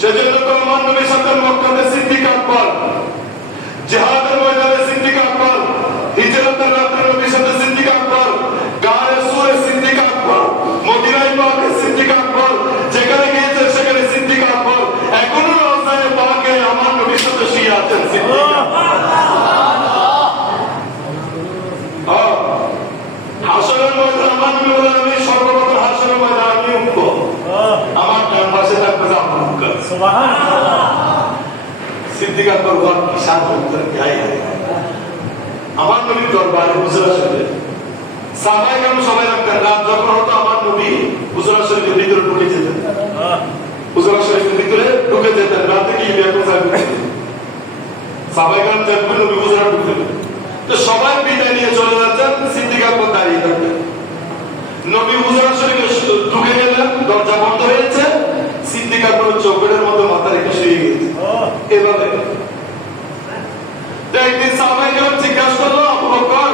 সেজন্য তো আমার নবীর সাথে মক্কাতে সিদ্দিক আকবর, জিহাদের ময়দানে সিদ্দিক আকবর, হিজরতের রাতে নবীর সাথে সিদ্দিক আকবর, গায়ে সুরে সিদ্দিক আকবর, মদিনায় পাকে সিদ্দিক আকবর, যেখানে গিয়েছে সেখানে সিদ্দিক আকবর, এখনো রওজায়ে পাকে আমার নবীর সাথে শুয়ে আছেন সিদ্দিক। হাসরের ময়দানে আমার নবী বলেন, আমি সর্বপ্রথম হাসরের ময়দানে আমি উঠব, আমার ডান পাশে থাকবে জাফর মুনকার। সুবহানাল্লাহ। সিদ্দিক আকবর বলেন, ঈশান মুনকার কে আয়া আমার নবীর দরবারে হুজুরা শরীফে সাহাবায়ে কেরাম সবাই রাখতেন। রাত যখন হতো আমার নবী হুজুরা শরীফের ভিতরে ঢুকে যেতেন, হুজুরা শরীফের ভিতরে ঢুকে যেতেন। রাতে কি ব্যাপার থাকবে, সাহাবায়ে কেরাম যখন নবী হুজুরা ঢুকতেন তো সবাই বিদায় নিয়ে চলে যাচ্ছেন, সিদ্দিক আকবর দাঁড়িয়ে থাকতেন। নবী হুজুরা শরীফে ঢুকে গেলেন, দরজা বন্ধ হয়েছে, সিদ্দিক আকবর চৌকাঠের মধ্যে মাথা রেখে শুয়ে গেছে এভাবে। একদিন সাহাবায়ে কেরাম জিজ্ঞাসা করলো, আবু বকর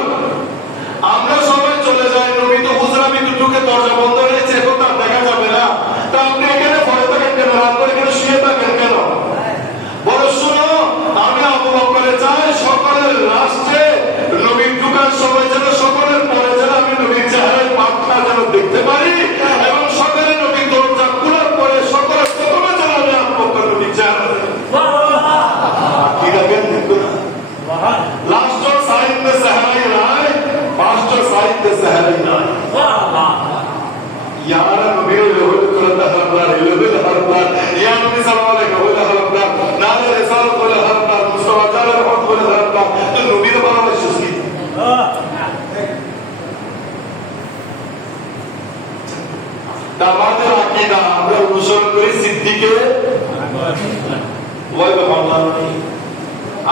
আমরা সবাই চলে যাই, নবী তো হুজরা ভিতরে ঢুকে দরজা বন্ধ রয়েছে, এখন তার দেখা যাবে না, তা আপনি এখানে পড়ে থাকেন কেন, রাত করে এখানে শুয়ে থাকেন কেন? বলে শুনো, আমি আবু বকরে চাই সকলের রাষ্ট্রে নবী ঢুকার সময় যেন সকলের পরে যেন আমি নবীর চেহারায় পাকটা যেন দেখতে পারি, এবং সকলে নবী দরজা খোলার পরে সকলের প্রথমে যেন আমি আবু বকর নবীর চেহারা কি দেখেন দেখো না। लास्ट और साइड में सहराई राय, फास्ट और साइड में सहराई राय। यार नबी लोग करता हरदार, लोग हरदार, या नबी सल्लल्लाहु अलैहि वसल्लम हरदार, नारे रिसालत वाले हरदार, मुस्तफा जाले रहमत वाले हरदार, तो नबी ने बड़ा विश्वास की। আমাদের আকীদা আমরা অনুসরণ করি সিদ্দিকে ওয়াই বাবা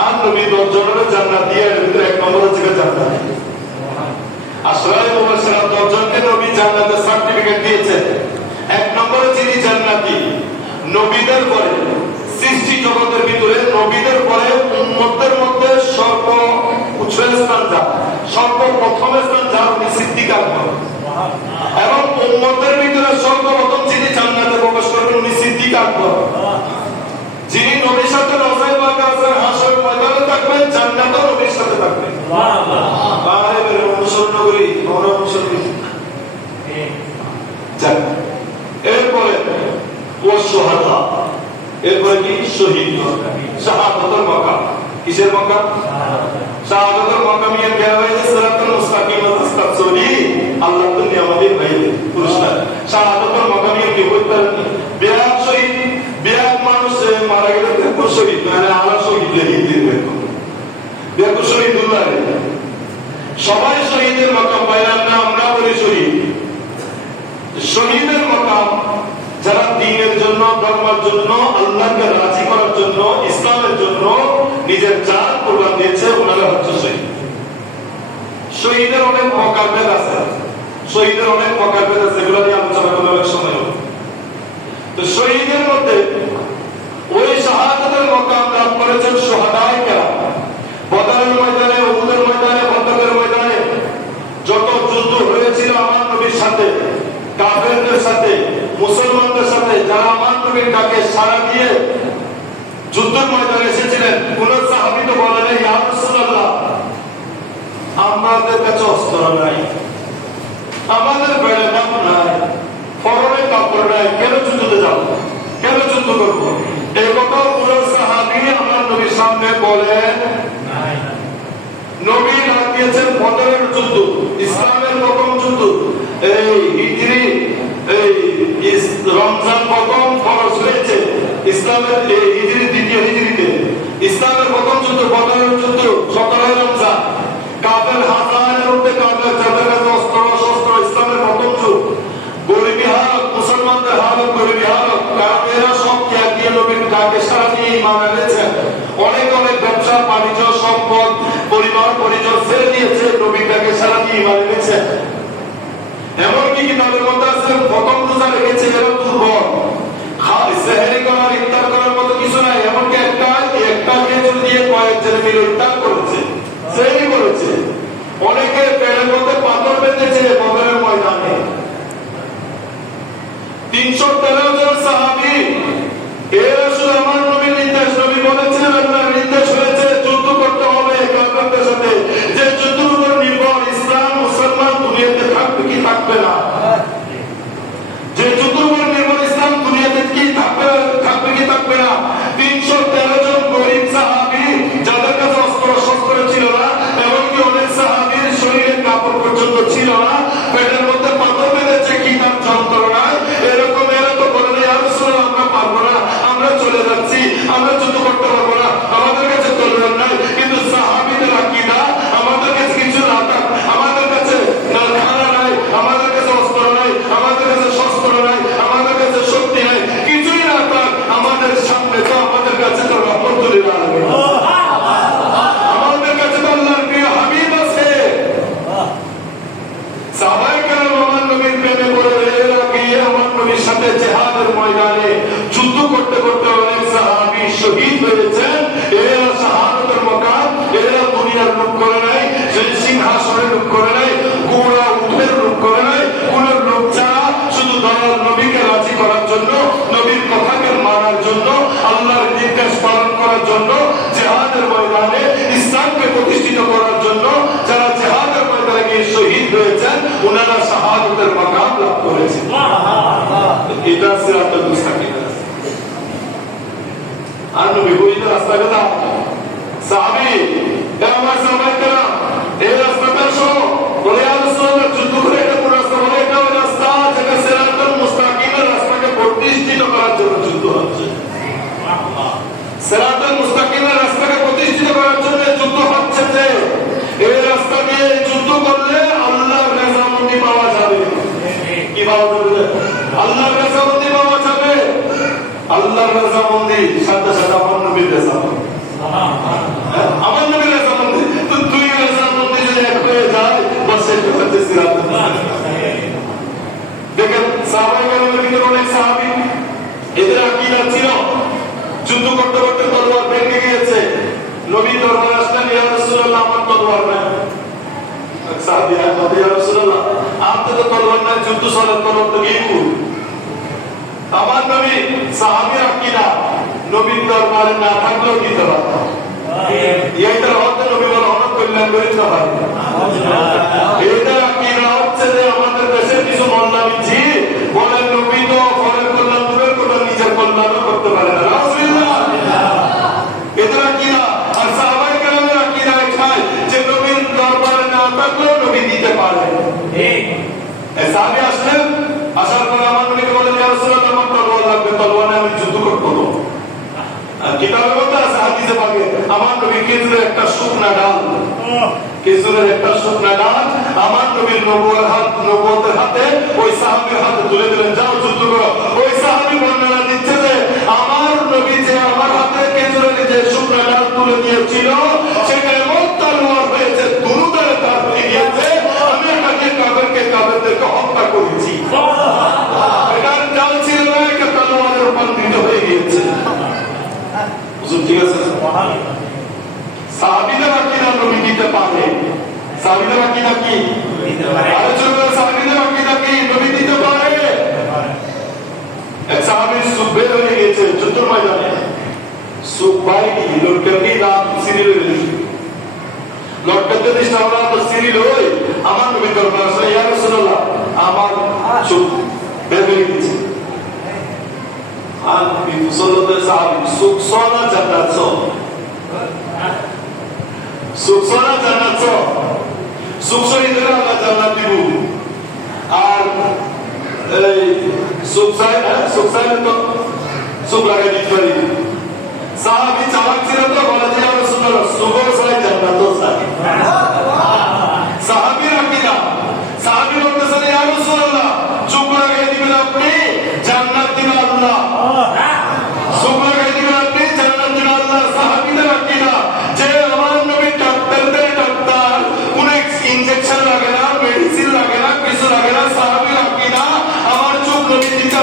আর নবী 10 জনের জান্নাত দিয়ে এর ভিতরে এক নম্বর হচ্ছে জান্নাত। আশরায়ে মুবাশশিরা 10 জনকে নবী জান্নাতের সার্টিফিকেট দিয়েছেন। এক নম্বরে যিনি জান্নাতি, নবীদের পরে সৃষ্টি জগতের ভিতরে নবীদের পরে উম্মতের মধ্যে সর্ব উচ্চ স্থান যার, সর্বপ্রথম স্থান যার উনি সিদ্দিক আকবর, এবং উম্মতের ভিতরে সর্বপ্রথম যিনি জান্নাতে প্রবেশ করবেন উনি সিদ্দিক আকবর। যিনি নবীর সাথে রওজায়ে পাকে আছেন, হাসরের ময়দানে থাকবেন, জান্নাতেও নবীর সাথে থাকবেন। সুবহানাল্লাহ। আরে বের অনুসরণ করি, আমরা অনুসরণ করি। যাক, এরপরে ও শুহাদা, এরপরে কি শহীদ, শাহাদাতের মাকাম। কিসের মাকাম? শাহাদাতের মাকাম। এর দেয়া হয়েছে সিরাতুল মুস্তাকিম আস্তাগফিরুল্লাহ, আল্লাহ তো নিয়ামতের ভাই পুরস্কার। শাহাদাতের মাকাম এর কি হইতে পারে? বিরাট শহীদ, বিরাট মানুষ মারা গেলে দেখো শহীদ মানে আলা শহীদ লিখে দিবেন, দেখো শহীদুল্লাহ। সবাই শহীদের মাকাম পাইলাম না, আমরা বলি শহীদ। শহীদের মাকাম যারা দ্বীনের জন্য, ধর্মের জন্য, আল্লাহকে রাজি করার জন্য, ইসলামের জন্য নিজের জান কোরবান দিয়েছে, ওনারা হচ্ছে শহীদ। শহীদের অনেক প্রকারভেদ আছে, শহীদের অনেক প্রকারভেদ আছে, এগুলো নিয়ে আলোচনা করতে অনেক সময় হবে। তো শহীদের মধ্যে ওই শাহাদাতের মাকাম লাভ করেছেন শুহাদায়ে কেরাম। বদরের ময়দানে, উহুদের ময়দানে, খন্দকের ময়দানে যত যুদ্ধ হয়েছিল আমার নবীর সাথে, কাফেরদের সাথে, মুসলমানদের সাথে, যারা আমার নবীর ডাকে সাড়া দিয়ে যুদ্ধের ময়দানে এসেছিলেন, কোন সাহাবী তো বলেন, ইয়া রাসূলুল্লাহ আমাদের কাছে অস্ত্র নাই, আমাদের বেড়ে দাম নাই, পরনে কাপড় নাই, কেন যুদ্ধতে যাব, কেন যুদ্ধ করবো? এই কথা কোন সাহাবী আমার নবীর সামনে বলেন নাই। নবী ডাক দিয়েছেন বদরের যুদ্ধ, ইসলামের প্রথম যুদ্ধ। এই হিজরি, এই রমজান প্রথম ফরজ হয়েছে ইসলামের, এই হিজরি দ্বিতীয় হিজরিতে ইসলামের প্রথম যুদ্ধ বদরের যুদ্ধ, 17 রমজান। কাফের হাজারের মধ্যে কাফের, যাদের কাছে অস্ত্র শস্ত্র, ইসলামের প্রথম যুগ। গরিবী হালত, মুসলমানদের হালত গরিবী হালত, কারণ এরা সব ত্যাগ দিয়ে নবীর ডাকে সাড়া দিয়ে ঈমান এনেছে। অনেক অনেক ব্যবসা বাণিজ্য, সম্পদ, পরিবার পরিজন ছেড়ে দিয়েছে, নবীর ডাকে সাড়া দিয়ে ঈমান এনেছে। এমনকি কিতাবের মধ্যে আছে প্রথম রোজা রেখেছে এরা দুর্বল, সেহরি করার, ইফতার করার মতো কিছু নাই। এমনকি একটা খেজুর দিয়ে কয়েকজন মিলে ইফতার করেছে, সেহরি করেছে। অনেকে পেটের মধ্যে পাথর বেঁধেছে বদরের ময়দানে। 313 জন সাহাবী এরা জন্য, জিহাদের ময়দানে ইসলামকে প্রতিষ্ঠিত করার জন্য যারা জিহাদের ময়দানে গিয়ে শহীদ হয়েছেন ওনারা শাহাদাতের মাকাম লাভ করেছেন। এটা সিরাতুল মুস্তাকিম। আর নবী বলেন রাস্তাটা দাও সাহাবী আমার সাহাবাইরা এই রাস্তাটা শোনো বলে ইয়া রাসূলুল্লাহ যুদ্ধ করে এটা পুরো রাস্তা বলে এটা ওই রাস্তা যেটা সিরাতুল মুস্তাকিমের রাস্তাকে প্রতিষ্ঠিত করার জন্য যুদ্ধ হচ্ছে। সিরাতুল মুস্তাকিমের রাস্তাকে প্রতিষ্ঠিত করার জন্য যুদ্ধ হচ্ছে। যে এই রাস্তা দিয়ে যুদ্ধ করলে আল্লাহর রেজামন্দি পাওয়া যাবে। কি পাওয়া যাবে? আল্লাহর রেজামন্দি পাওয়া যাবে। আল্লাহর রেজামন্দি সাথে সাথে আমার নবীর রেজামন্দি, আমার নবীর রেজামন্দি। তো দুই রেজামন্দি যদি এক হয়ে যায় বসে হচ্ছে সিরাতুল মুস্তাকিম। দেখেন সাহাবায়ে কেরামের ভিতরে অনেক সাহাবী এদের আকীদা ছিল যুদ্ধ করতে করতে তলোয়ার ভেঙে গিয়েছে। নবী দরবারে আসলেন, ইয়া রাসূলুল্লাহ আমার তলোয়ার নাই। সাহাবী বলে ইয়া রাসূলুল্লাহ আপনি তো তলোয়ার নাই, যুদ্ধ চলে তলোয়ার তো গিয়ে কই। আমার নবী সাহাবীর আকীদা নবীর দরবারে না থাকলেও দিতে পারত। এইটার অর্থ নবী বলে অনেক কল্যাণ করিতে পারে। এইটার আকীদা হচ্ছে যে আমাদের দেশের কিছু মোল্লাবিজি বলেন নবী তো ফলের কল্যাণ দূরের কথা নিজের কল্যাণও করতে পারে না। এদের আকীদা আর সাহাবায়ে কেরামের আকীদা খায় যে নবীর দরবারে না থাকলেও নবী দিতে পারে। এই সাহাবী আসলেন, আসার পরে আমার নবীকে বলেন ইয়া রাসূলুল্লাহ আমার তলোয়ার লাগবে, তলোয়ার নিয়ে আমি যুদ্ধ করব। কিতাবের মধ্যে আছে হাদিসে পাকে আমার নবী খেজুরের একটা শুকনা ডাল, খেজুরের একটা শুকনা ডাল আমার নবীর নবুয়তের হাতে ওই সাহাবীর হাতে তুলে দিলেন, যাও যুদ্ধ করো। ওই সাহাবী বর্ণনা দিচ্ছে যে আমার নবী যে আমার হাতে খেজুরের যে শুকনা ডাল তুলে দিয়েছিল সেটা এমন তলোয়ার হয়েছে দুরুদারে তার হয়ে গিয়েছে, আমি এটাকে কাফেরদেরকে হত্যা করেছি। এটার ডাল ছিল না, এটা তলোয়ারের রূপান্তরিত হয়ে গিয়েছে। ঠিক আছে, সাহাবীদের আকীদা নবী দিতে পারে। সাহাবীদের আকীদা কি? আলোচনা সাহাবীদের আকীদা কি? নবী দিতে পারে। এক সাহাবী সুবে হয়ে গেছে যুদ্ধের ময়দানে, সুবাই লটকে রাত সিরিল লটকে দিস আমরা তো সিরিল হই। আমার নবী দরবারে আসলে ইয়া রাসূলুল্লাহ আমার চোখ বের হয়ে গেছে। আর বিফসলতে সাহাবী সুকসনা জান্নাত সুকসনা জান্নাত সুকসই দ্বারা আল্লাহ জান্নাত দিব। আর এই সুকসাই তো সুক লাগাই দিতে পারি। সাহাবী চালাক ছিল তো বলে যে ইয়া রাসূলুল্লাহ সুকসাই জান্নাত সাহাবীর আকীদা। সাহাবী বলতেছেন ইয়া রাসূলুল্লাহ চোখ লাগাই দিবেন আপনি, জান্নাত দিবেন আল্লাহ। চোখ লাগাই দিবেন আপনি, জান্নাত দিবেন আল্লাহ। সাহাবীদের আকীদা যে আমার নবী ডাক্তারদের ডাক্তার, কোন ইনজেকশন লাগে না, মেডিসিন লাগে না, কিছু লাগে না। সাহাবীর আকীদা আমার চোখ নবী দিতে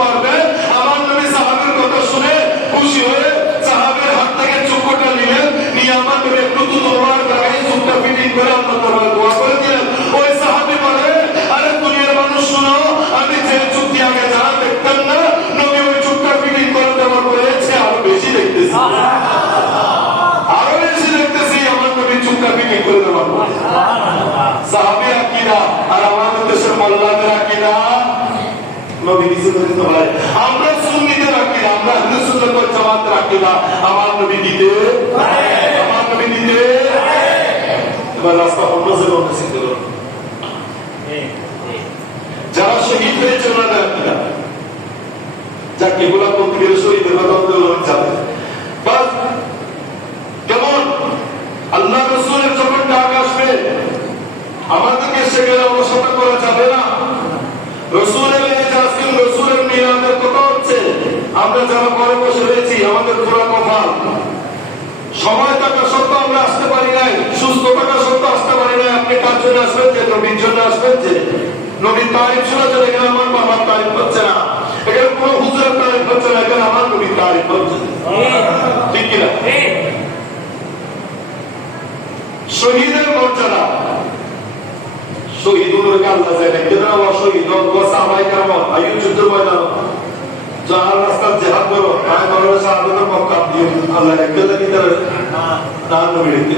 পারবে। আমার নবী সাহাবীর কথা শুনে খুশি হয়ে সাহাবীর হাত থেকে চোখটা নিলেন, নিয়ে আমার নবী একটু তলোয়ার লাগাই চোখটা ফিটিং করে আল্লাহ তাআলা দোয়া করে দিলেন। ওই সাহাবী বলে আরে দুনিয়ার মানুষ শুনো, আমি যে চোখ দিয়ে আগে যা দেখতাম না, নবী ওই চোখটা ফিটিং করে দেওয়ার পরে আরো বেশি দেখতেছি, আরো বেশি দেখতেছি আমার নবী চোখটা ফিটিং করে দেওয়ার পরে। সাহাবী আকীদা আর আমাদের দেশের মোল্লাদের আকীদা নবী কিছু করতে পারে। আমরা সুন্নিদের আকীদা, আমরা আহলে সুন্নাত ওয়াল জামাতের আকীদা আমার নবী দিতে পারে, আমার নবী দিতে পারে। এবার রাস্তা অন্য জায়গায় অনুষ্ঠিত করুন। যারা শহীদ হয়েছে ওনাদের আকীদা, যাকে এগুলা বলতে গেলে শহীদের কথা বলতে যাবে। বাস কেমন আল্লাহ রাসূলের যখন ডাক আসবে আমাদেরকে সেখানে অলসতা করা যাবে না। রাসূলের জাসিম রাসূলের মিলাদের কথা হচ্ছে আমরা যারা ঘরে বসে রয়েছি আমাদের পুরো কপাল। সময় থাকা সত্ত্বেও আমরা আসতে পারি নাই, সুস্থ থাকা সত্ত্বেও আসতে পারি নাই। আপনি কার জন্য আসবেন? যে নবীর জন্য আসবেন। যে নবীর তারিফ শোনা চলে গেলে আমার বাবার তারিফ হচ্ছে না, এখানে কোনো হুজুরের তারিফ হচ্ছে না, এখানে আমার নবীর তারিফ হচ্ছে। ঠিক কিনা? শহীদের মর্যাদা, শহীদুলকে আল্লাহ জানে কেন অশহীদ সাহাবায়ে কেরাম আইয়ুব যুদ্ধের ময়দানে যারা রাস্তার জেহাদ করো আমি বলবো শাহাদাতের মক্কা দিয়ে আল্লাহ একটু কি করে না নবী রেখে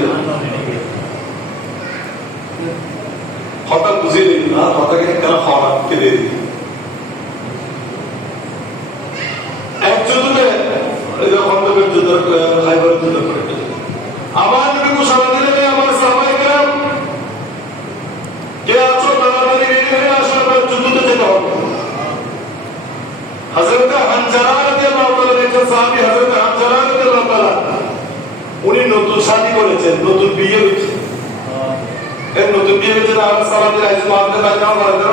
কথা বুঝিয়ে দিন না কথাকে কেন খাওয়া কেটে দিন এক যুদ্ধে খন্দকের যুদ্ধ খাইবার যুদ্ধ করে আমার নবী ঘোষণা দিলেন আমার সাহাবায়ে কেরাম কে আছো তাড়াতাড়ি রেডি হয়ে আসো আমরা যুদ্ধে যেতে হবে হযরত হানজালা রাদিয়াল্লাহু তাআলা একজন সাহাবী হযরত হানজালা রাদিয়াল্লাহু তাআলা উনি নতুন শাদী করেছেন নতুন বিয়ে হয়েছে এই নতুন বিয়ে হয়েছে আর সালাতের আইজ মানতে না যাও বলে না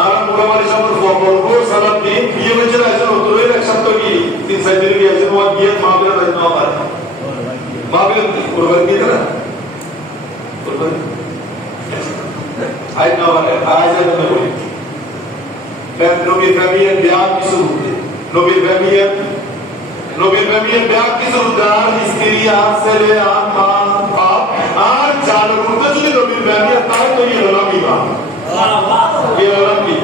আর মোটামুটি সব বলবো সালাত দিন বিয়ে হয়েছে আইজ নতুন হয়ে এক সপ্তাহ কি 3-4 দিন বিয়ে হয়েছে ওয়া বিয়ে মাহবিল রাইজ না পারে মাহবিল কুরবানি দিয়ে না কুরবানি আইজ না পারে আইজ না বলি নবীর ফ্যামিলির বিয়াহ কিছু হতে নবীর ফ্যামিলির বিয়াহ কিছু হতে আর স্ত্রী আর ছেলে আর মা বাপ আর চার মধ্যে যদি নবীর ফ্যামিলি তাই তো এই হলাম বিবাহ এই হলাম কি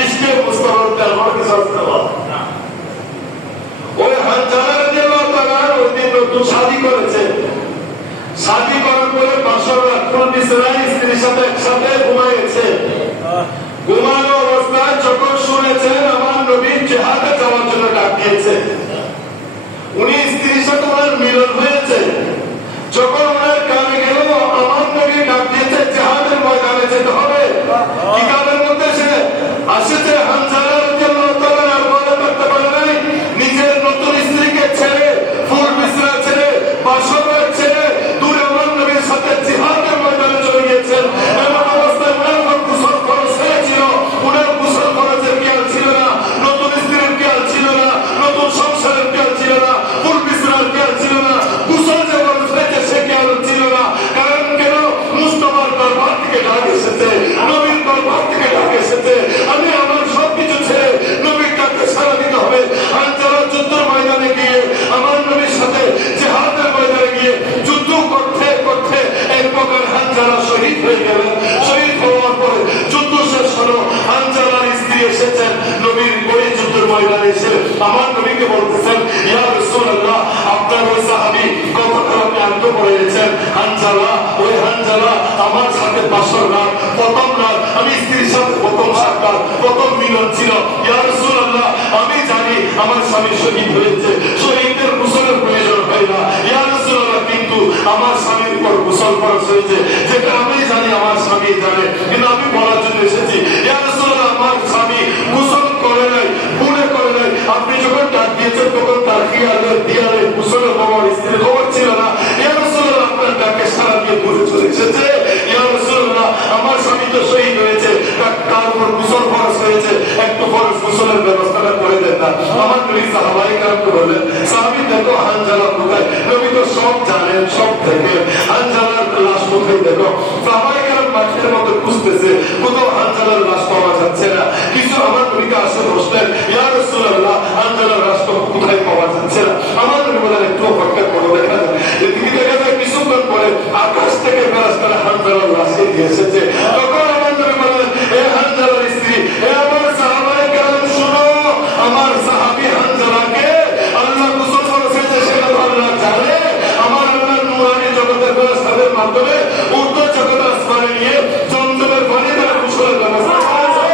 ইশকে মুস্তাফার দরবার के साथ सवाल ওই হানজালা রাদিয়াল্লাহু তাআলা ওই দিন নতুন শাদী করেছে শাদী করার পরে বাসর রাত ফুল বিছানায় স্ত্রীর সাথে একসাথে ঘুমাইছে ঘুমানো অবস্থায় যখন শুনেছেন আমার নবী জিহাদে যাওয়ার জন্য ডাক দিয়েছে উনি স্ত্রীর সাথে ওনার মিলন হয়েছে যখন ওনার কানে গেল আমার নবী ডাক দিয়েছে জিহাদের ময়দানে যেতে হবে কি কারণের মধ্যে সে আসছে হানজালা রাদিয়াল্লাহু তাআলা আর বলে করতে পারে নাই নিজের নতুন স্ত্রীকে ছেড়ে ফুল বিছানা ছেড়ে বাসর রাত ছেড়ে দূরে আমার নবীর সাথে জিহাদের ময়দানে চলে গিয়েছেন এমন অবস্থায় ওনার গোসল খরচ হয়েছিল ওনার গোসল খরচের খেয়াল ছিল না নতুন স্ত্রীর খেয়াল ছিল না নতুন সংসারের খেয়াল ছিল না ফুল বিছানার খেয়াল ছিল না গোসল যে খরচ হয়েছে সে খেয়াল ছিল না কারণ কেন মুস্তাফার দরবার থেকে ডাক এসেছে নবীর দরবার থেকে ডাক এসেছে আমি আমার সবকিছু ছেড়ে নবীর ডাকে সাড়া দিতে হবে হানজালা যুদ্ধের ময়দানে গিয়ে আমার নবীর সাথে জিহাদের ময়দানে গিয়ে যুদ্ধ করতে করতে এক প্রকার হানজালা শহীদ হয়ে গেলেন শহীদ হওয়ার পরে যুদ্ধ শেষ হলো হানজালার স্ত্রী এসেছেন নবীর ওই যুদ্ধের ময়দানে এসে আমার নবীকে বলতেছেন ইয়া রাসূলুল্লাহ আপনার ওই সাহাবী কতটা ক্লান্ত পড়ে গেছেন হানজালা ওই হানজালা আমার সাথে বাসর রাত প্রথম রাত আমি স্ত্রীর সাথে প্রথম সাক্ষাৎ প্রথম মিলন ছিল ইয়া রাসূলুল্লাহ আমি জানি আমার স্বামী শহীদ হয়েছে শহীদের গোসলের প্রয়োজন হয় না ইয়া রাসূলুল্লাহ কিন্তু আমার স্বামীর উপর গোসল ফরজ হয়েছে যেটা আমি জানি আমার স্বামী জানে কিন্তু আমি বলার জন্য এসেছি ইয়া রাসূলুল্লাহ আমার স্বামী গোসল করে নাই ভুলে করে নাই আপনি যখন ডাক দিয়েছেন তখন তার খেয়ালের দিয়ালে গোসলের খবর স্ত্রীর খবর ছিল না ইয়া রাসূলুল্লাহ আপনার ডাকে সাড়া দিয়ে দূরে চলে এসেছে ইয়া রাসূলুল্লাহ আমার স্বামী তো শহীদ হয়েছে তার উপর গোসল ফরজ হয়েছে একটু ফরজ গোসলের ব্যবস্থাটা করে দেন না আমার নবী সাহাবায়ে কেরামকে বললেন সাহাবী দেখো হানজালা কোথায় নবী তো সব জানেন সব দেখেন হানজালার লাশ কোথায় দেখো সাহাবায়ে কেরাম মাঠের মধ্যে খুঁজতেছে কোথাও হানজালার লাশ পাওয়া যাচ্ছে না কিছু আমার নবীকে আসে বসলেন ইয়া রাসূলুল্লাহ হানজালার লাশ কোথায় পাওয়া যাচ্ছে না আমার নবী বলেন একটু অপেক্ষা করো দেখা যায় এদিকে দেখা যায় কিছুক্ষণ পরে আকাশ থেকে ফেরেশতারা হানজালার লাশ নিয়ে এসেছে তখন আমার নবী বলেন এ হানজালার স্ত্রী এ আমার সাহাবায়ে কেরাম শুনো আমার সাহাবী হানজালাকে আল্লাহ গোসল করেছে সেটা আল্লাহ জানে আমার আল্লাহ নূরানি জগতের ফেরেশতাদের মাধ্যমে উর্দু জগতের আসমানে নিয়ে জমজমের পানি দ্বারা গোসলের ব্যবস্থা করেছে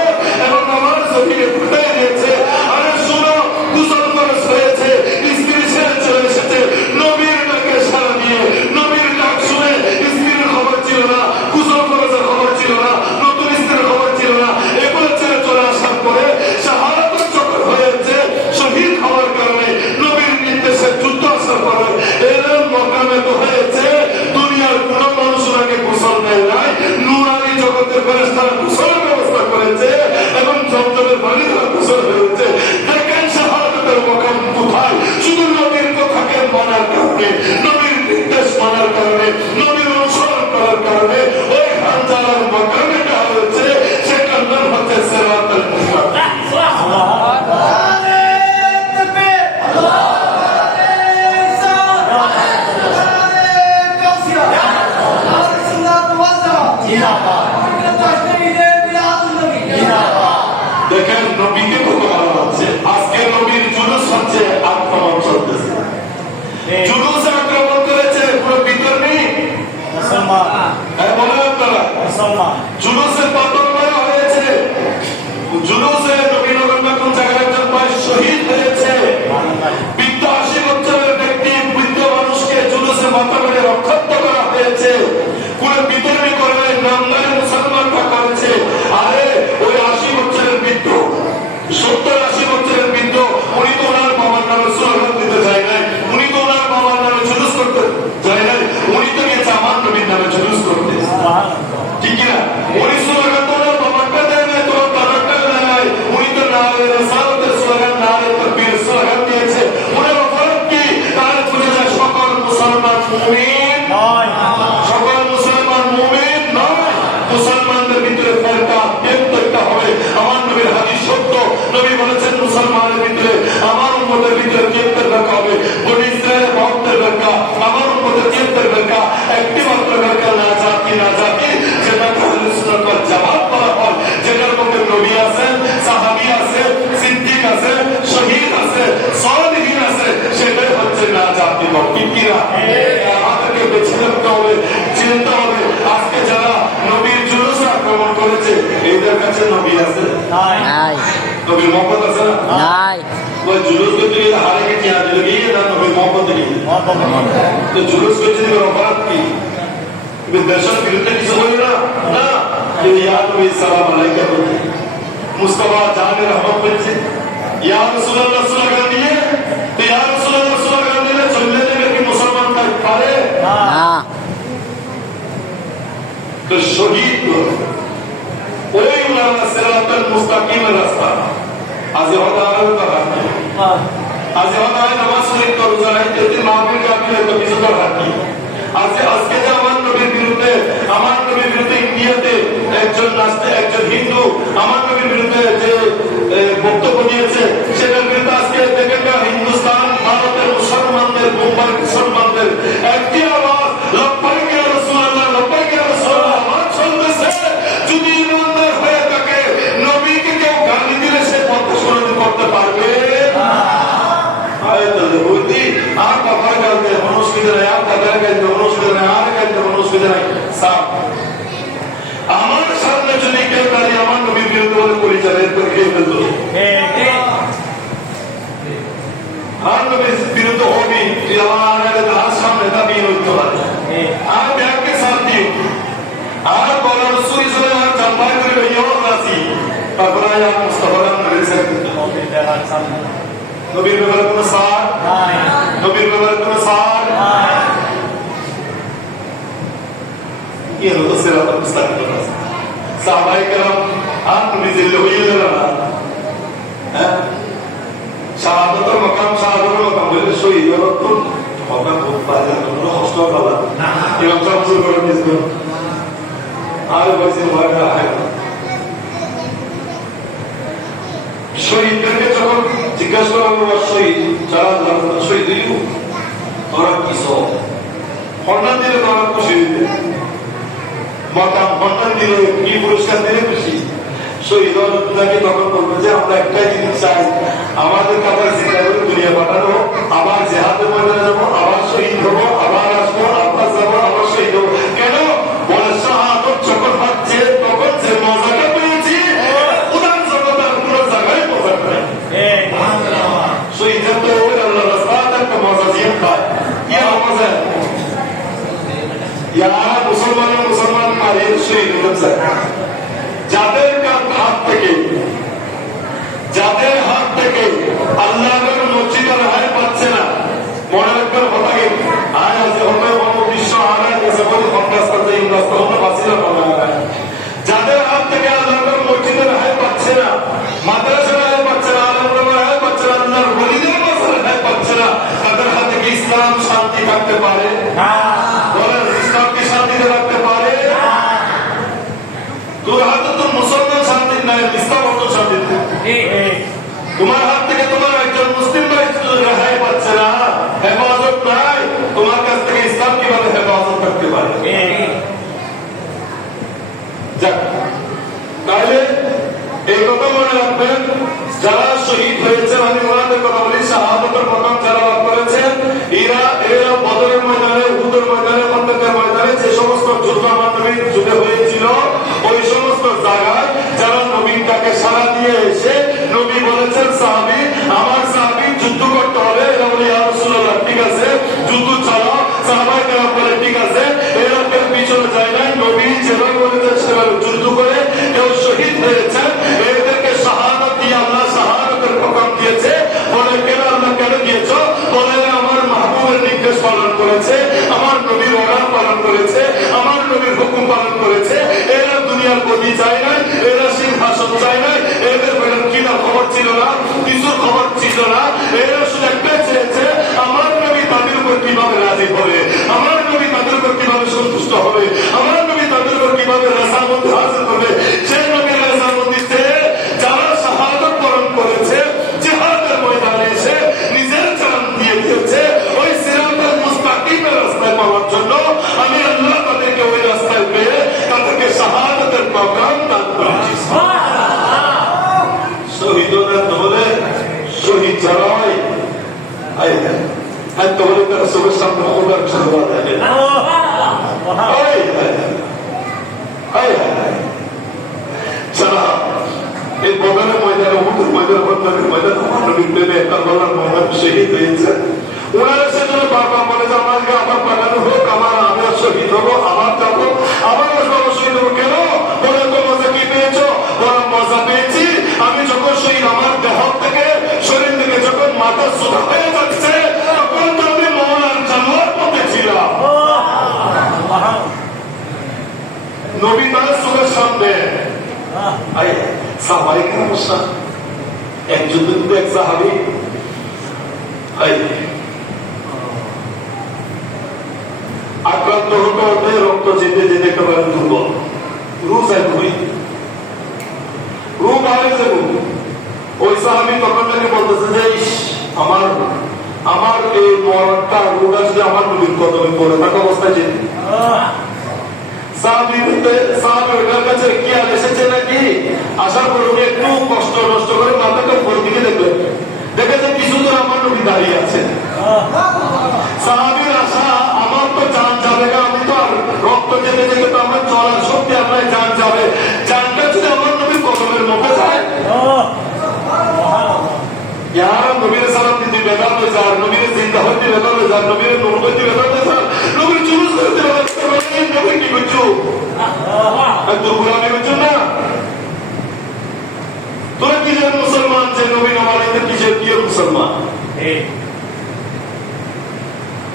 এবং আমার জমিনে ফুটিয়ে দিয়েছে নবীকে কত মারা হচ্ছে। আজকে নবীর জুলুস হচ্ছে, আক্রমণ চলতেছে। জুলুস আক্রমণ করেছে পুরো ভিতর নেই মুসলমান। হ্যাঁ বলেন আপনারা, মুসলমান জুলুসের পাতন করা হয়েছে। জুলুসে নবীনগর কোন জায়গায় একজন ভাই শহীদ হয়েছে। বৃদ্ধ 80 বছরের ব্যক্তি বৃদ্ধ মানুষকে জুলুসে মাথা মেরে রক্ষাত্ম করা হয়েছে। পুরো বিতরণী করে নামদারি মুসলমানরা করেছে। আরে ওই 80 বছরের বৃদ্ধ, 70-80 বছরের বৃদ্ধ, উনি তো ওনার বাবার নামে স্লোগান দিতে চায় নাই, উনি তো ওনার বাবার নামে জুলুস করতে চায় নাই, উনি তো গেছে আমার নবীর নামে জুলুস করতে। ঠিক কিনা? উনি স্লোগান তো ওনার বাবারটা দেয় নাই, তোমার দাদারটা দেয় নাই, উনি তো নারে রিসালাতের স্লোগান, নারে তাকবীর স্লোগান দিয়েছে। ওনার অপরাধ কি? তার খুলে যায় সকল মুসলমান মুমিন নয়, সকল মুসলমান মুমিন নয়। মুসলমানদের ভিতরে ফেরকা একটা হবে। আমার নবীর হাদিস সত্য, নবী বলেছেন মুসলমানের ভিতরে আমার উম্মতের ভিতরে ফেরকা হবে। বনি ইসরায়েলের 72 ফেরকা, আমার উম্মতের 73 ফেরকা। একটি মাত্র ফেরকা না জাতি যেটা আহলে সুন্নাত ওয়াল জামাত বলা হয়, যেটার মধ্যে নবী আছেন, সাহাবী আছে, সিদ্দিক আছে, শহীদ আছে, সালেহীন আছে, সেটাই হচ্ছে না জাতি দল। ঠিক কিনা? আমাদেরকে বেছে নিতে হবে, চিন্তা হবে। আজকে যারা নবীর জুলুস আক্রমণ করেছে, এদের কাছে নবী আছে নাই, নবীর মহব্বত আছে নাই। ওই জুলুস করতে গেলে হারে গেছে, আজ গিয়ে না নবীর মহব্বত গিয়ে তো জুলুস করতে গেলে অপরাধ কি? দেশের বিরুদ্ধে কিছু বলি না, না ইয়া নবী সালাম আলাইকা বলছে, মুস্তাফা জাহান রহমত বলছে, ইয়া রাসূলুল্লাহ স্লোগান দিয়ে, ইয়া রাসূলুল্লাহ স্লোগান দিলে চলে যাবে কি মুসলমান থাকতে পারে না। তো শহীদ ওই উলামা সিরাতাল মুস্তাকিমের রাস্তা। আজ হয়তো আরো কথা, আজ হয়তো নামাজ শরীফ তো রোজা রাখতে মাহফিল কাফিলে তো কিছু তো রাখি। আজকে যে আমার নবীর বিরুদ্ধে ইন্ডিয়াতে একজন হিন্দু আমার নবীর বিরুদ্ধে যে বক্তব্য দিয়েছে, সেটার বিরুদ্ধে আজকে দেখেন না হিন্দুস্তান, ভারতের মুসলমানদের, মুম্বাই মুসলমানদের একটি আওয়াজ, লব্বাইক ইয়া রাসূলুল্লাহ, লব্বাইক ইয়া রাসূলুল্লাহ আওয়াজ চলতেছে। যদি ইমানদার হয়ে থাকে, নবীকে কেউ গালি দিলে সে পথ শোনাতে করতে পারবে না। আয়াতুল বুদ্ধি আর কথা বলতে অনুষ্ঠিত নাই, আর কথা বলতে অনুষ্ঠিত নাই, আর বলতে অনুষ্ঠিত নাই। সাপ আমার সামনে যদি কেউ দাঁড়িয়ে আমার নবীর বিরুদ্ধে বলে পরিচয় করে খেয়ে ফেলতো, আমার নবীর বিরুদ্ধে হবি, তুই আমার সামনে দাঁড়িয়ে হইতে পারে, আর ব্যাগকে সাথ দিও, আর বলার সুই চলে আর চাম্পাই করে ভেঙেও রাশি, তারপরে আর মুস্তাফা নবীর ব্যাপারে কোনো সার নাই, নবীর ব্যাপারে কোনো সার নাই। কি হলো সিরাতুল মুস্তাকিম রাস্তা? সাহাবায়ে কেরাম আর নবী জিল্লু হয়ে গেল না, হ্যাঁ শাহাদাতের মাকাম, শাহাদাতের মাকাম বলে শহীদ হলো তো হবে খুব পারে কোনো কষ্ট হবে না। ইমাম সাহেব শুরু করে দিয়েছিল, আর বলছে ভয়টা হয় না। শহীদদেরকে যখন জিজ্ঞাসা করা হলো শহীদ যারা শহীদ হইল তোরা কি সব সম্মান দিলে তোরা খুশি দিতে মাতাম সম্মান দিলে কি পুরস্কার দিলে খুশি। শহীদ নাকি তখন বলবো যে আমরা একটাই জিনিস চাই, আমাদের আবার জিন্দা করে দুনিয়া পাঠানো, আবার জেহাদে ময়দানে যাবো, আবার শহীদ হবো, আবার আসবো, আবার যাবো, আবার শহীদ হবো। কেন বলে শাহাদত যখন পাচ্ছে তখন যে মজাটা পেয়েছি উদান জগতের কোনো জায়গায় মজা পাই। শহীদ তো ওই আল্লাহ রাস্তাতে একটা মজা দিয়ে পায়, কি মজা ইয়ারা মুসলমান মারিয়ে শহীদ হচ্ছে। যাদের হাত থেকে আল্লাহর মসজিদ রেহাই পাচ্ছে না, মনে রাখবেন কথা কি আয় আছে হবে বিশ্ব হারায় গেছে বলে রাস্তাতে রাস্তা আমরা বাঁচি না মনে হয়। যাদের হাত থেকে আল্লাহর মসজিদ রেহাই পাচ্ছে না, মাদ্রাসা রেহাই পাচ্ছে না, আলেমরা রেহাই পাচ্ছে না, আল্লাহর ওলিদের মাঝে রেহাই পাচ্ছে না, তাদের হাতে কি ইসলাম শান্তি থাকতে পারে? বলেন ইসলাম কি শান্তিতে রাখতে পারে? তোর হাতে তো মুসলমান শান্তি নাই, ইসলাম অত শান্তি নেই। তোমার হাত থেকে তোমার একজন মুসলিম ভাই রেহাই পাচ্ছে না, হেফাজত নাই, তোমার কাছ থেকে ইসলাম কিভাবে হেফাজত করতে পারে? তাহলে এই কথা মনে রাখবেন, আর তাহলে তার চোখের সামনে খোদার সাজা থাকে এই বদলের ময়দানে উহুদের ময়দানে বদলের ময়দানে নবীর প্রেমে কারবালার ময়দান শহীদ হয়েছে। ওনারা সেজন্য বারবার বলে যে আমাকে আবার পাঠানো হোক, আমিও শহীদ হবো, আবার যাবো, আবারও শহীদ হবো। কেন বলে তো মজা কি পেয়েছো? বড় মজা পেয়েছি আমি যখন শহীদ আমার দেহ থেকে শরীর থেকে যখন মাথা সোজা হয়ে যাচ্ছে তখন তো আমি মৌলার জানোয়ার পথে ছিলাম। নবী তার চোখের সামনে একজন এক সাহাবী আক্রান্ত হতে হতে রক্ত যেতে যেতে একেবারে দুর্বল, রুজ একই রু বাইরে যাব। ওই সাহাবী তখন তাকে বলতেছে যে আমার এই মরণটা রুটা যদি আমার নবীর কদমে পড়ে থাকা অবস্থায় যেতে কাছে কি আর এসেছে নাকি আসার পর উনি একটু কষ্ট নষ্ট করে মাথাটা উপর দিকে দেখলেন, দেখেছে কিছু দূর আমার নবী দাঁড়িয়ে আছে। সাহাবীর আশা আমার তো জান যাবে না, আমি তো আর রক্ত যেতে যেতে তো আমার চলার শক্তি আপনার জান যাবে, জানটা যদি আমার নবীর কদমের মধ্যে যায় নবীর সালাম দিতে বেকার হয়ে যান, নবীর চিন্তা হইতে বেকার হয়ে যান, নবীর নুর হইতে বেকার হয়ে যান, নবীর চুরুস করতে নবী কি করছো দুর্গুলামি করছো না? তোরা কিসের মুসলমান যে নবী নমালিতে কিসের কি মুসলমান?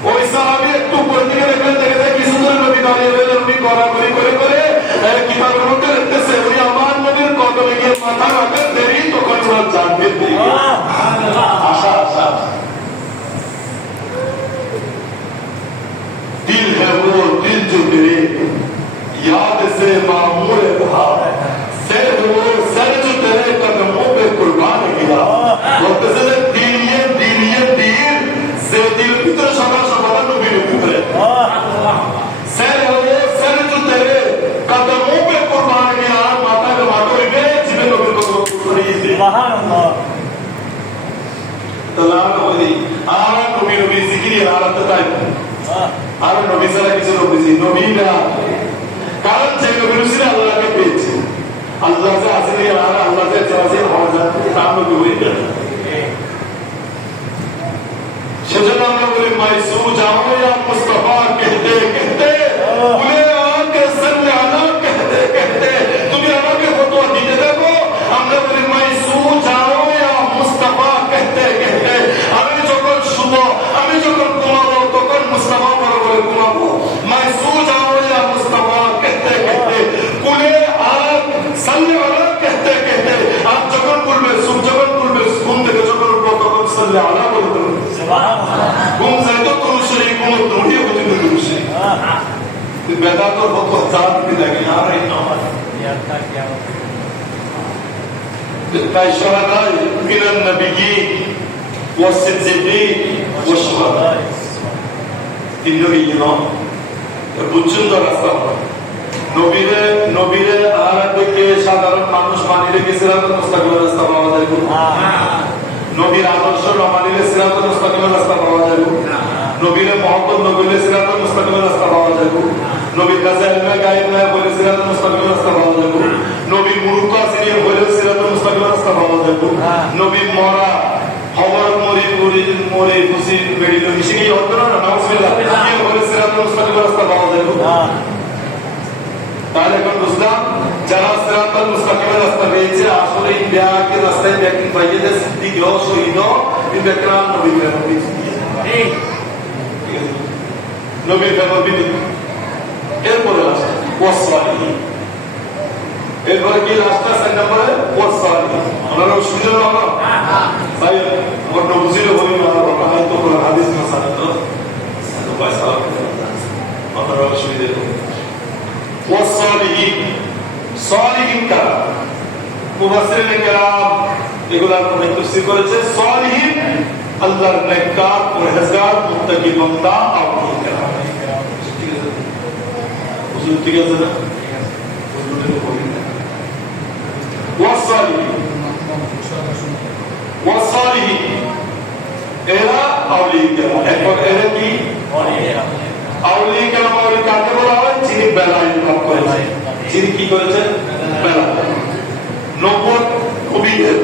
ওই সাহাবী একটু উপর দিকে দেখলেন, দেখে দেখে কিছু ধরে নবী দাঁড়িয়ে রইলেন, উনি গড়াগড়ি করে করে কিতাবের মধ্যে লিখতেছে উনি আমার নবীর কদমে গিয়ে মাথা রাখেন, দেরি তখন ওনার জানবে আশা আশা दिल है वो दिल जो तेरे याद से मामूल रहा, सर वो सर जो तेरे कदमों पे कुर्बान किया। वक्त से दिल से दिल भीतर सदा सदा नबी भीतर सर वो सर जो तेरे कदमों पे कुर्बान किया, माता के माटो में जिन्हें नबी को कुर्बानी दी। सुभान अल्लाह तलाक होती आरा नबी जिक्र हालत ताई আর নবী ছাড়া কিছু নবী নবী না, কারণ যে নবী রসুল আল্লাহকে পেয়েছে, আল্লাহ যে আসেনি আর আল্লাহ যে আছে হওয়া যায় তার নবী হয়ে যাবে। সেজন্য আমরা বলি মাইসু যাও ইয়া মুস্তাফা कहते कहते বলে আমাকে সাল্লে আলা कहते कहते তুমি আমাকে ফতোয়া দিতে দেখো। আমরা বলি মাইসু যাও ইয়া মুস্তাফা कहते कहते আমি যখন শুভ আমি যখন ঘুমাবো তখন মুস্তাফা ঘুমাবো। মাইসু যাও ইয়া মুস্তাফা कहते कहते কুলে আপ সাল্লে আলা कहते कहते আপ যখন বলবে সুব যখন বলবে ঘুম থেকে যখন উঠবো তখন সাল্লে আলা বলবে। ঘুম যাইতো তুলসী ঘুম দৌড়িয়ে বুঝে তুলসী বেদা তো বহুত জাত भी लगे यार এই নয় তাই শহাদা মিনান নবিয়্যিন ওয়াস সিদ্দিকিন ওয়াস শুহাদা তিন নবী নয় বুঝছেন তো রাস্তা নবীরে আর থেকে সাধারণ মানুষ মানিলে কি সিরাতুল মুস্তাকিমের রাস্তা পাওয়া যায় না? নবীর আদর্শ মানিলে সিরাতুল মুস্তাকিমের রাস্তা পাওয়া যায় না? নবীরে মহব্বত নবীরে সিরাতুল মুস্তাকিমের রাস্তা পাওয়া যায় না? নবীর কাছে ইলমে গায়েব না বলে সিরাতুল মুস্তাকিমের রাস্তা পাওয়া যায় না? নবীর মুরুক্কা সিরিয়াল বলে সিরাতুল মুস্তাকিমের রাস্তা পাওয়া যায় না? নবীর মরা খবর মরে খুশি বেরিয়ে মিশে গিয়ে হতো না নাউজুবিল্লাহ কি বলে সিরাতুল মুস্তাকিমের রাস্তা পাওয়া যায় না? তাহলে এখন বুঝলাম যারা সিরাতুল মুস্তাকিমের রাস্তা পেয়েছে আসলে ইন্ডিয়াকে রাস্তায় দেখেন ভাইয়েদের সিদ্দিক শহীদ ইন্দ্রকাম নবীর নবীর ব্যাপারে এরপরে আসে ওয়াসসালিহিন, এরপরে কি লাস্ট আছে নম্বরে ওয়াসসালিহিন। আমরা সুযোগ আমরা ভাই আমরা বুঝিয়ে বলি না আমরা তো হাদিস মাসালা তো পয়সা আমরা সুবিধা والصالحين صالحين কারা? মুফাসসিরিন কেরাম এগুলার মধ্যে তাফসীর করেছে সালিহিন আল্লাহর নেককার পরহেজগার মুত্তাকি বান্দা আউলিয়া কেরাম। ঠিক আছে বুঝুন, ঠিক আছে না? والصالحين এরা আউলিয়া কেরাম। এরপর এরা কি আউলিয়া কেরাম? আউলিয়া কাকে বলা হয়? যিনি বেলায়েত লাভ করেছেন। যিনি কি করেছেন? বেলায়েত। নবুয়ত নবীদের,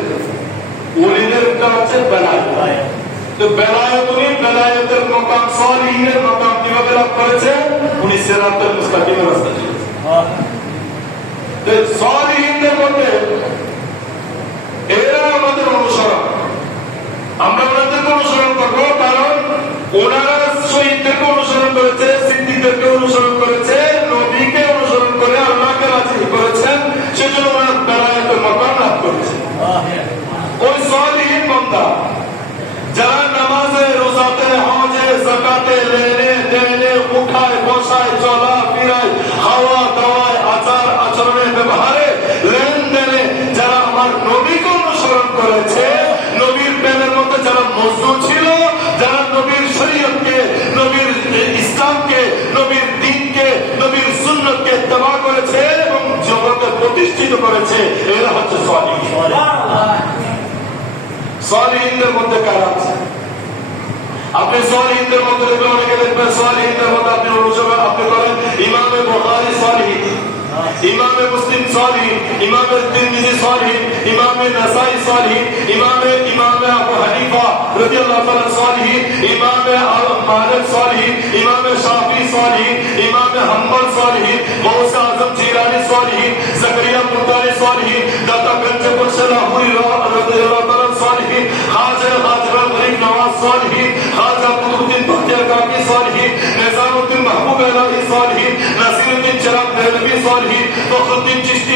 ওলিদের কাজ হচ্ছে বেলায়েত। তো বেলায়েত, উনি বেলায়েতের মাকাম, সালিহিনের মাকাম কিভাবে লাভ করেছেন? উনি সিরাতুল মুস্তাকিমের রাস্তা চলেছেন। তো সালিহিনদের মধ্যে এরা আমাদের অনুসরণ, আমরা ওনাদেরকে অনুসরণ করবো, কারণ ওনারা শহীদদেরকে অনুসরণ করেছে, সিদ্দিকদেরকে অনুসরণ করেছে, নবীকে অনুসরণ করে আল্লাহকে রাজি করেছেন, সেজন্য ওনারা বেলায়েতের মাকাম লাভ করেছেন। ওই সালিহিন বান্দা যারা নামাজে, রোজাতে, হজে, যাকাতে, লেনে দেনে, উঠায় বসায়, চলা ফিরায়, খাওয়া দাওয়ায়, আচার আচরণে, ব্যবহারে, লেনদেনে যারা আমার নবীকে অনুসরণ করেছে, নবীর প্রেমের মধ্যে যারা মজদুর ছিল, যারা নবীর শরীয়তকে, নবীর ইসলামকে, নবীর দ্বীনকে, নবীর সুন্নতকে ইত্তেবা করেছে এবং জগতে প্রতিষ্ঠিত করেছে, এরা হচ্ছে সালিহ। সালিহিনদের মধ্যে কারা আছে? আপনি সালিহিনদের মধ্যে দেখবেন, অনেকে দেখবেন সালিহিনদের মধ্যে আপনি অনুসরণ আপনি করেন ইমামে বুখারী সালিহ, ইমামে মুসলিম সালিহ, ইমামে তিরমিজি সালিহ, ইমামে নাসাই সালিহ, ইমামে আবু হানিফা রাদিয়াল্লাহু তাআলা সালিহ, ইমামে মালিক সালিহ, ইমামে শাফি সালিহ, ইমামে হাম্বল সালিহ, গৌসে আজম জিলানী সালিহ, জাকারিয়া মুতালি সালিহ, দাতা গঞ্জ লাহুরি রাদিয়াল্লাহু তাআলা সালিহ, খাজা গরিব নওয়াজ সালিহ, খাজা কুতুবউদ্দিন বখতিয়ার কাকি সালিহ, নিজামউদ্দিন মাহবুব আলাহি Salih, Nasiruddin Chirag Dehlavi Salih, Fakhruddin Chishti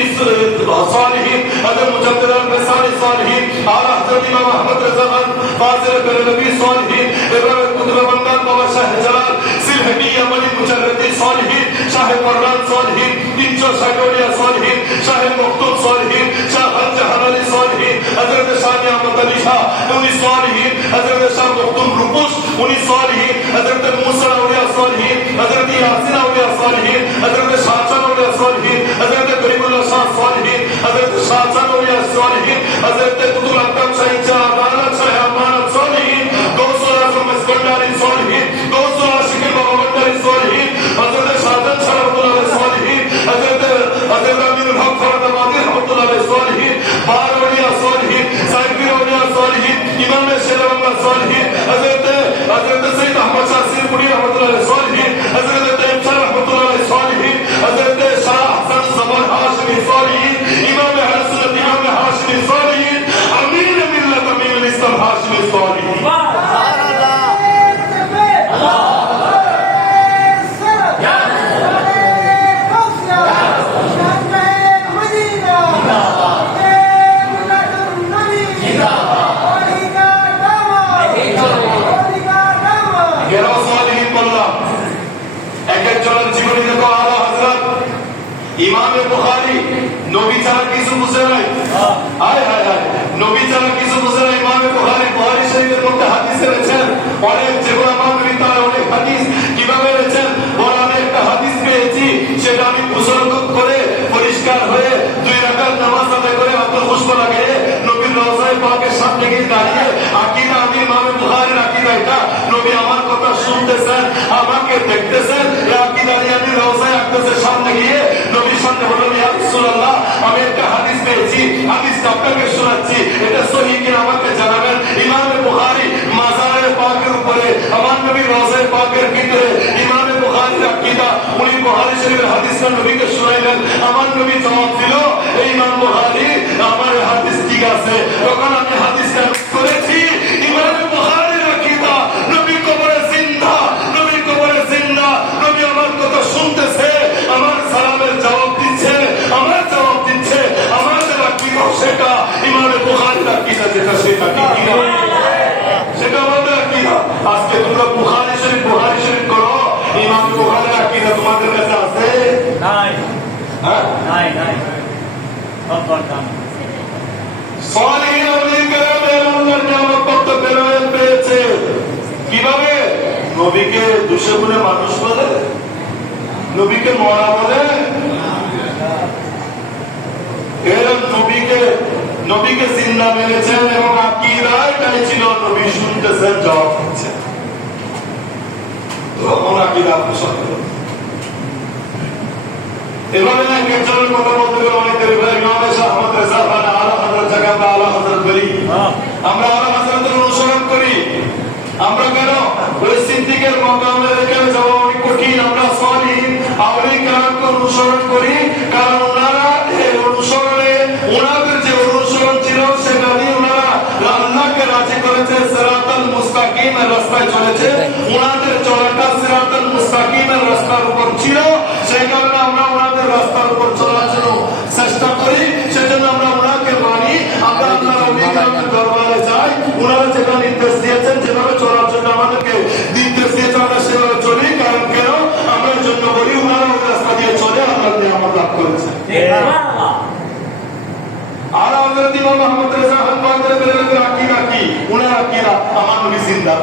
Salih, হযরত মুজাদ্দিদ আল-বাসারি সালিহ, আলা হযরত ইমাম আহমদ রাজা খান ফাজিল বেরলভি সালিহ, ইব্রাহিম কুতুবে বান্দার বাবা শাহ জালাল সিলহটি ইয়ামানি মুজাররদি সালিহ, শাহ ফররান সালিহ, 360 ওলিয়া সালিহ, শাহ মখতুম সালিহ, শাহ জাহান আলী সালিহ, হযরত শাহ নিয়ামত আলী শাহ উনি সালিহ, হযরত শাহ মখতুম রুপুস উনি সালিহ, হযরত মুসা ওলিয়া সালিহ, হযরত ইয়াসিন ওলিয়া সালিহ, হযরত শাহজান ওলিয়া সালিহ, হযরত গরিবুল্লাহ শাহ সালিহ, হযরত শাহজান ওলিয়া সালিহ, হযরত কুতুব আকরাম শাহ জালালাত শাহ আমানত সালিহ, গৌসুল আজম মসকন্দারি সালিহ, গৌসুল আশিক বাবা বন্দারি সালিহ, হযরত শাহজান শাহরুল্লাহ সালিহ, হযরত আমিনুল হক ফরদাবাদী রহমাতুল্লাহ সালিহ, বার ওলিয়া সালিহ, সাইফি ওলিয়া সালিহ, ইমাম শেরবাংলা সালিহ, হযরত সৈয়দ আহমদ শাহ সিরপুরি রহমাতুল্লাহ সালিহ, হযরত তাইব শাহ রহমাতুল্লাহ সালিহ, হযরত শাহ হাসান জমান হাশমি সালিহ, ইমাম আহলে সুন্নাত ইমাম হাশমি সালিহ, আমির মিল্লাত আমিনুল ইসলাম হাশমি সালিহ। ইমামে বুখারী নবী ছাড়া কিছু বুঝে নাই, হায় হায় হায়, নবী ছাড়া কিছু বুঝে নাই। ইমামে বুখারী বুখারী শরীফের মধ্যে হাদিস এনেছেন অনেক, যেগুলো আমার নবী তার অনেক হাদিস কিভাবে এনেছেন বল, আমি একটা হাদিস পেয়েছি, সেটা আমি গোসল করে পরিষ্কার হয়ে 2 রাকাত নামাজ আদায় করে আব্দুল খুশব লাগে নবীর রওজায়ে পাকের সামনে গিয়ে দাঁড়িয়ে আকীদা, আমি ইমামে বুখারীর আকীদা এটা, নবী আমার কথা শুনতেছেন, আমাকে দেখতেছেন, এই আকীদা নিয়ে আমি রওজায়ে আকদাসের সামনে গিয়ে নবীর সামনে বললাম, ইয়া রাসূলুল্লাহ আমি একটা হাদিস পেয়েছি, হাদিসটা আপনাকে শোনাচ্ছি, এটা সহিহ কিনা আমাকে জানাবেন। ইমামে বুখারী মাজারে পাকের উপরে, আমার নবী রওজায়ে পাকের ভিতরে ইমামে বুখারীর আকীদা, উনি বুখারী শরীফের হাদিসটা নবীকে শোনাইলেন। আমার নবী জবাব দিল, এই ইমাম বুখারী আমার হাদিস ঠিক আছে। তখন আমি হাদিসটা করেছি, ইমামে বুখারীর আকীদা নবী কবরে জিন্দা, নবী কবরে জিন্দা, নবী আমার কথা শুনতেছে, আমার সালামের জবাব দিচ্ছে, আমার জবাব দিচ্ছে, আমার যেটা আকীদা সেটা ইমামে বুখারীর আকীদা, যেটা সেটা কি না সেটা আমাদের আকীদা। আজকে তোমরা বুখারী শরীফ করো, ইমাম বুখারীর আকীদা তোমাদের কাছে আছে? নাই, হ্যাঁ নাই নাই, সব বর্তমান সালিহিন ওলি কেরামের আল্লাহর নিয়ামত করতে পেরেছে কিভাবে? নবীকে দুশমনে মানুষ বলে, নবীকে মরা বলে, এরা নবীকে জিন্দা মেনেছেন এবং আকীদা এটাই ছিল, নবী শুনতেছেন, জবাব দিচ্ছেন। এভাবে একজনের কথা বলতে গেলে অনেক দেরি হয়। ইমাম আহমদ রেজা খান আলা হযরত থেকে আমরা আলা হযরত বলি, আমরা আলা হযরতের অনুসরণ করি। আমরা কেন ওই সিদ্দিকের মাকামে এখানে যাওয়া অনেক কঠিন। আমরা সালিহিন আউলিয়া কেরামকে অনুসরণ করি, কারণ ওনারা এই অনুসরণে ওনাদের যে অনুসরণ ছিল সেটা দিয়ে ওনারা আল্লাহকে রাজি করেছে, সিরাতাল মুস্তাকিমের রাস্তায় চলেছে। ওনাদের চলাটা সিরাতাল মুস্তাকিমের রাস্তার উপর ছিল, সেই কারণে আমরা ওনাদের রাস্তার উপর চলার জন্য চেষ্টা করি। সেজন্য আমরা ওনাকে মানি, আমরা আল্লাহর ওলি কেরামের দরবারে যাই। ওনারা যেটা নির্দেশ দিয়েছেন, যেভাবে চলার জন্য আমাদেরকে নির্দেশ দিয়েছে, আমরা সেভাবে চলি। কারণ কেন আমরা এর জন্য বলি, ওনারা ওই রাস্তা দিয়ে চলে আল্লাহ নিয়ামত লাভ করেছে। আর হযরত ইমাম আহমদ রেজা হানবাদের বেলাতে আকীদা কি? ওনার আকীদা আমার নবী জিন্দা,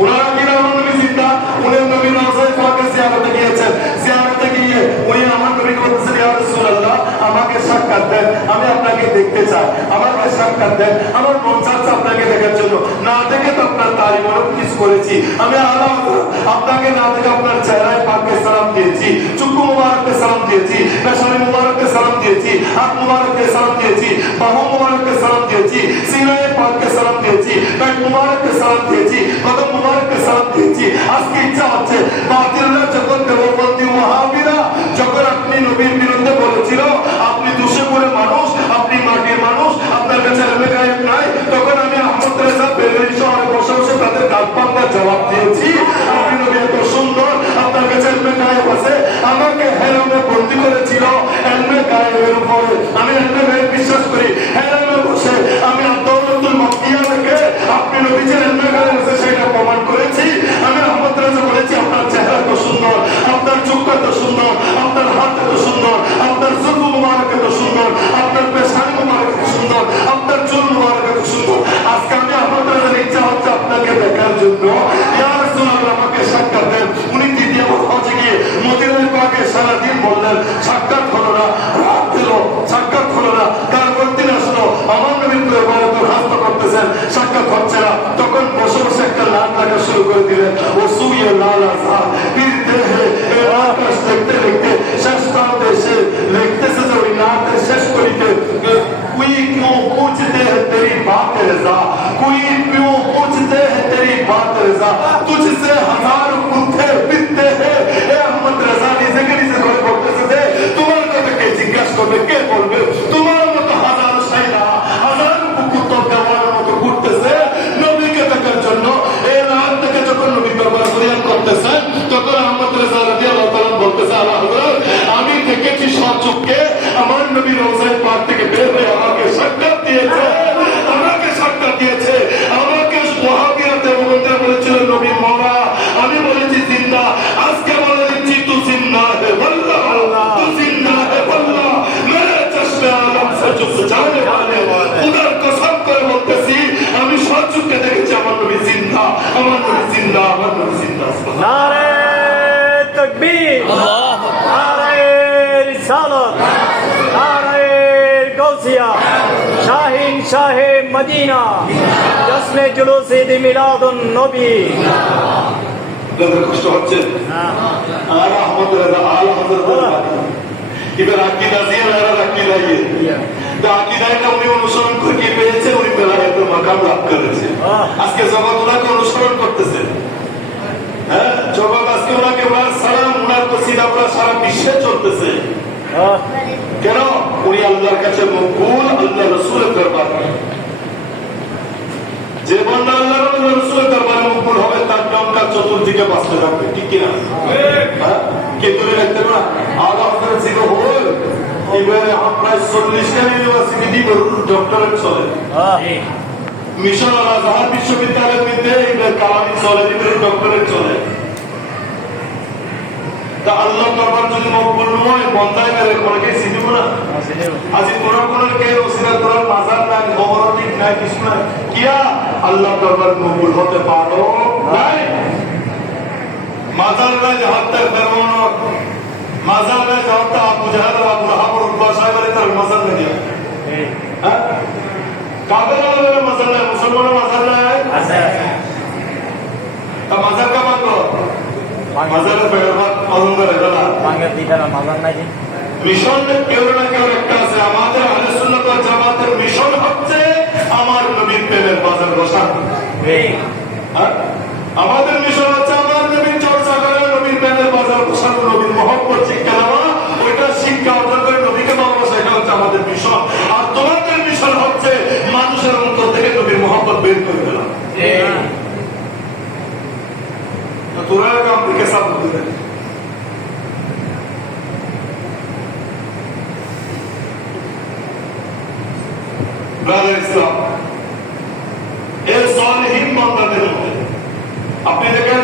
ওনার আকীদা আমার নবী জিন্দা। উনি নবী রওজায়ে পাকে জিয়ারতে গিয়েছেন, জিয়ারতে গিয়ে উনি আমার নবীকে বলছেন, ইয়া রাসূলুল্লাহ আমাকে সাক্ষাৎ দেন, আমি আপনাকে দেখতে চাই, আমাকে সাক্ষাৎ দেন, আমার মন চাচ্ছে আপনাকে দেখার জন্য। না দেখে তো আপনার তারিফ অনেক কিছু করেছি, আমি আল্লাহ আপনাকে না দেখে আপনার চেহারায় পাককে সালাম দিয়েছি, চুক্কু মুবারককে সালাম দিয়েছি, পেশানি মুবারককে সালাম দিয়েছি, হাত মুবারককে সালাম দিয়েছি, বাহু মুবারককে সালাম দিয়েছি, সিনায়ে পাককে সালাম দিয়েছি, পেট মুবারককে সালাম দিয়েছি, কদম মুবারককে সালাম দিয়েছি। আজকে ইচ্ছা হচ্ছে বাতিলরা যখন দেওবন্দি ওয়াহাবিরা যখন আপনি নবীর বিরুদ্ধে বলেছিল আপনি দুষে পড়ে মানুষ, আপনি মাটির মানুষ, আপনার কাছে এলমে গায়েব নাই, তখন আমি আহমদ রেজা বেলুড়ি শহরে বসে বসে তাদের গালপান্তার জবাব দিয়েছি, আপনি নবী এত সুন্দর, আপনার কাছে এলমে গায়েব আছে। আমাকে হেরামে বন্দী করেছিল এলমে গায়েবের উপরে, আমি এলমে গায়েব বিশ্বাস করি। হেরামে বসে আমি আদালতুল মাকিয়া থেকে আপনি নবী যে এলমে গায়েব আছে সেটা প্রমাণ করেছি। আমি আহমদ রেজা বলেছি আপনার চেহারা তো সুন্দর, আপনার চোখ এত সুন্দর, আপনার হাত এত সুন্দর, আপনার জুলফ মুবারক এত সুন্দর, আপনার পেশানি মুবারক এত সুন্দর, আপনার চুল মুবারক এত সুন্দর। আজকে আমি আহমদ রেজার ইচ্ছা হচ্ছে আপনাকে দেখার জন্য, ইয়া রাসূলুল্লাহ আমাকে সাক্ষাৎ দেন। উনি দ্বিতীয় হজে গিয়ে মদিনায় পাকে সারাদিন বললেন, সাক্ষাৎ হলো না, রাত দিল, সাক্ষাৎ হলো না। তারপর দিন আসলো, আমার নবীর দরবারে দরখাস্ত করতেছেন, সাক্ষাৎ হচ্ছে না। তখন বসে বসে একটা নাম লেখা শুরু করে দিলেন, ও সুইয়ে লাল আজহার ফিরতে হে আকাশ দেখতে দেখতে শেষ প্রান্তে এসে লিখতেছে যে ওই নামটা শেষ করিতে, कोई क्यों पूछते है तेरी बात रज़ा, कोई क्यों पूछते है तेरी बात रज़ा, तुझसे हजारों कुत्ते पिटते हैं। ए अहमद रज़ा নিজে করে বলতেছে যে তোমার কথা কে জিজ্ঞাসা করবে, কে বলবে? তোমার মতো হাজারো শাইরা, হাজারো কুকুর তো দেওয়ার মতো ঘুরতেছে নবীকে দেখার জন্য। এই রাত থেকে যখন নবী দরবার ফরিয়াদ করতেছেন, তখন আহমদ রেজা রাদিয়াল্লাহু তাআলা বলতেছে, আল্লাহ হযরত আমি দেখেছি সচক্ষে আমার নবী রওজায়ে পাক থেকে বের হয়ে আমাকে সাক্ষাৎ দিয়েছে, আমাকে সাক্ষাৎ দিয়েছে। আমাকে ওয়াহাবিরা দেওবন্দীরা বলেছিল নবী মরা, আমি বলেছি জিন্দা। আজকে বলে দিচ্ছি তু জিন্দা হে ওয়াল্লাহ, তু জিন্দা হে ওয়াল্লাহ, মেরে চশমে আলম সে জো জানে ওয়ালে, খোদার কসম করে বলতেছি আমি সচক্ষে দেখেছি আমার নবী জিন্দা, আমার নবী জিন্দা, আমার নবী জিন্দা। নারে তাকবীর, নারে রিসালাত, নারে গাউসিয়া, শাহিন শাহে মদিনা, জশ্নে জুলুসে ঈদ মিলাদুন নবী। কষ্ট হচ্ছে আর আহমদ রেজা আলা হযরত এবার আকীদা জিয়ারা আকীদা তো আকীদাটা উনি অনুসরণ করে পেয়েছে, উনি বেলায়েতের মাকাম লাভ করেছে। আজকে জগৎ ওনাকে অনুসরণ করতেছে। হ্যাঁ, জগৎ আজকে ওনাকে ওনার সালাম, ওনার কসিদা ওনার সারা বিশ্বে চলতেছে। কেন? উনি আল্লাহর কাছে মকবুল, আল্লাহ রাসূলের দরবারে। যে বান্দা আল্লাহ রাসূলের দরবারে মকবুল হবে তার নামটা চতুর্দিকে বাঁচতে থাকবে, ঠিক কিনা? কে তুলে রাখতে পারে? আল্লাহ হযরত জিরো হল এবারে প্রায় 40টা ইউনিভার্সিটি ডক্টরেট চলে। মিশন আল আজহার বিশ্ববিদ্যালয়ের মধ্যে এবার কালামি চলে, এবারে ডক্টরেট চলে। তা আল্লাহ দরবার যদি মকবুল নয়, বন্দায় গেলে কোনকে চিনিব না। আজি কোন কে ওসিলা করার মাজার নাই, খবর ঠিক নাই, কিছু নাই, কিয়া আল্লাহ দরবার মকবুল হতে পারো নাই। মাজার নাই হাতটা ফেরাউন, মাজার নাই হাতটা আবু জাহেল, আবু লাহাব, উতবা সাহেবের তার মাজার নাই। হ্যাঁ, কাফেরের মাজার নাই, মুসলমানের মাজার নাই আছে। তা মাজার কা মানবো? মাজারের বেড়া পালন করে দাদা বাংলার দিদারা মাজার নাই যে মিশন কেউ না কেউ একটা আছে। আমাদের আহলে সুন্নাত ওয়াল জামাতের মিশন হচ্ছে আমার নবীর প্রেমের বাজার বসানো। হ্যাঁ? আমাদের মিশন হচ্ছে আমার নবীর চর্চা করে নবীর প্রেমের বাজার বসানো, নবীর মহব্বত শিক্ষা দেওয়া, ওইটা শিক্ষা অর্জন করে নবীকে ভালোবাসা, এটা হচ্ছে আমাদের মিশন। আর তোমাদের মিশন হচ্ছে মানুষের অন্তর থেকে নবীর মহব্বত বের করে দিলাম। তোরা কাম দিকে সাপ দিতে ইসলাম এর সালেহীন বান্দাদের মধ্যে আপনি দেখেন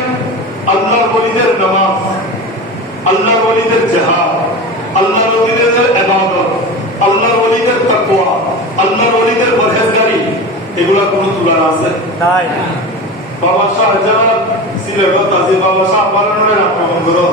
আল্লাহর ওলিদের নামাজ, আল্লাহর ওলিদের জিহাদ, আল্লাহর ওলিদের ইবাদত, আল্লাহর ওলিদের তাকওয়া, আল্লাহর ওলিদের পরহেজগারি, এগুলা কোন তুলনা আছে? নাই। বাবা শাহজালাল সিলেবাস আছে, বাবা শাহ বানানোর আক্রমণ করো